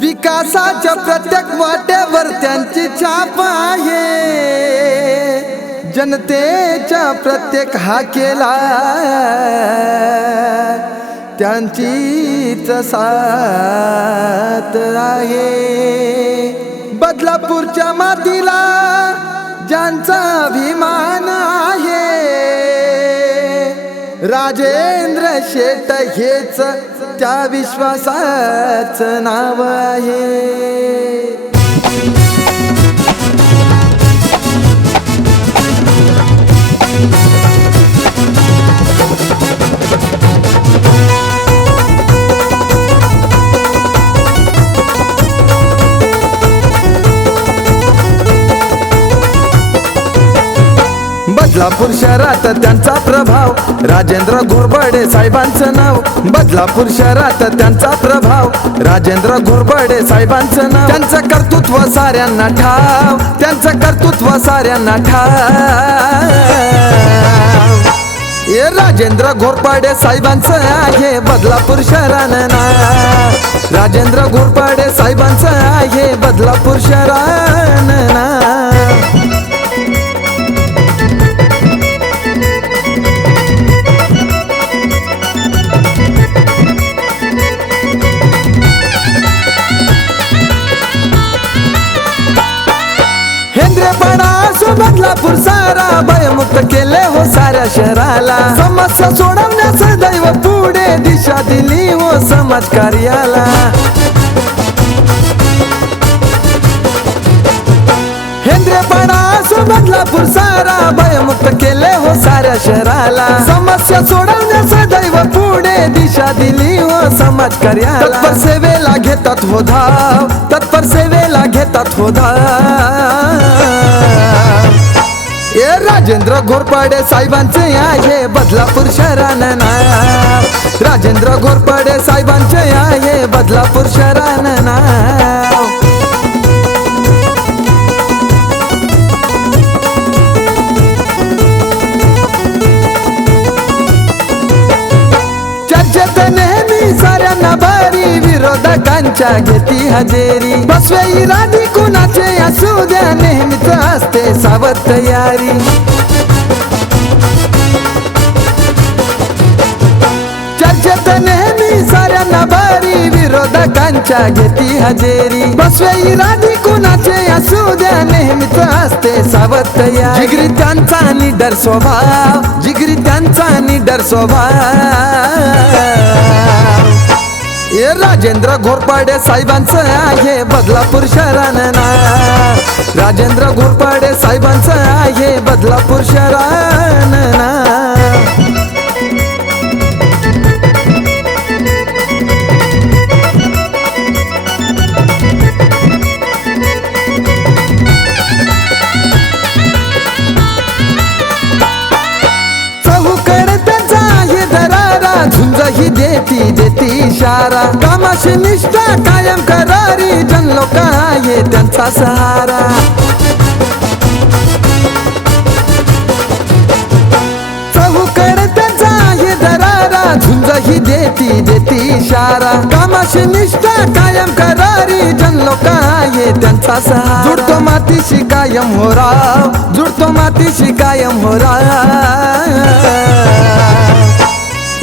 विकासाच्या प्रत्येक वाटेवर त्यांची छाप आहे, जनतेच्या प्रत्येक हाकेला त्यांचीच साथ आहे। बदलापूरच्या मातीला ज्यांचा अभिमान आहे, राजेंद्र शेट हेच त्या विश्वासाचं नाव आहे। बदलापूर शहरात त्यांचा प्रभाव, राजेंद्र घोरपडे साहेबांचं नाव। बदलापूर शहरात त्यांचा प्रभाव, राजेंद्र घोरपडे साहेबांचं नाव। त्यांचं कर्तृत्व साऱ्यांना ठाव, त्यांचं कर्तृत्व साऱ्यांना ठाव। हे राजेंद्र घोरपडे साहेबांचं आहे बदलापूर शहरानं नाव। राजेंद्र घोरपडे साहेबांचं आहे बदलापूर शहरानं नाव। बदलापूर सारा भयमुक्त केले हो साऱ्या शहराला, समस्या सोडवण्यास दैव पुढे दिशा दिली हो समाज कार्याला। बदलापूर सारा भयमुक्त केले हो साऱ्या शहराला, समस्या सोडवण्यास दैव पुढे दिशा दिली हो समाज कार्याला। तत्पर सेवेला घेतात हो धाव, तत्पर सेवेला घेतात हो धाव। हे राजेंद्र घोरपडे साहेबांचे आहे बदलापूर शहरानं नाव। राजेंद्र घोरपडे साहेबांचे आहे बदलापूर शहरानं नाव। चर्चेत नेहमी साऱ्यांना भारी, विरोधकांच्या घेती हजेरी। बसवे इरादी कुणाचे असू द्या, नेहमीच असते सावध तयारी। चर्चेत नेहमी साऱ्यांना भारी, विरोधकांच्या घेती हजेरी। बसवे इरादी कुणाचे असू द्या, नेहमीच असते सावध तयारी। जिगरी त्यांचा निडर स्वभाव, जिगरी त्यांचा निडर स्वभाव। हे राजेंद्र घोरपडे साहेबांचं आहे बदलापूर शहरानं नाव। राजेंद्र घोरपडे साहेबांचं आहे बदलापूर शहरानं नाव। चहूकडे त्यांचा आहे दरारा, झुंज ही देती देती इशारा। कामाशी निष्ठा कायम करारी, जनलोक आहे त्यांचा सहारा। चहूकडे त्यांचा आहे दरारा, झुंज ही देती देती इशारा। कामाशी निष्ठा कायम करारी, जनलोक आहे त्यांचा सहारा। जुडतो मातीशी कायम हो राव, जुडतो मातीशी कायम हो राव।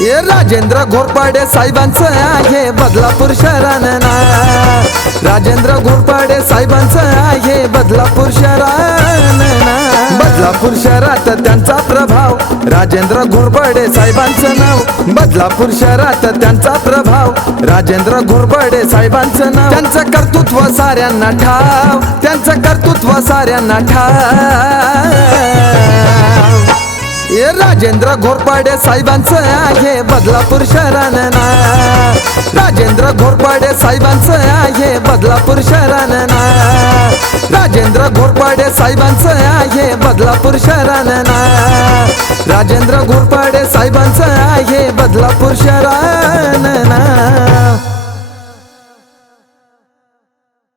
हे राजेंद्र घोरपडे साहेबांचं आहे बदलापूर शहरानं नाव। राजेंद्र घोरपडे साहेबांचं आहे बदलापूर शहरानं नाव। बदलापूर शहरात त्यांचा प्रभाव, राजेंद्र घोरपडे साहेबांचं नाव। बदलापूर शहरात त्यांचा प्रभाव, राजेंद्र घोरपडे साहेबांचं नाव। त्यांचं कर्तृत्व साऱ्यांना ठाव, त्यांचं कर्तृत्व साऱ्यांना ठाव। हे राजेंद्र घोरपडे साहेबांचं आहे बदलापूर शहरानं नाव। राजेंद्र घोरपडे साहेबांचं आहे बदलापूर शहरानं नाव। राजेंद्र घोरपडे साहेबांचं आहे बदलापूर शहरानं नाव। राजेंद्र घोरपडे साहेबांचं आहे बदलापूर शहरानं नाव।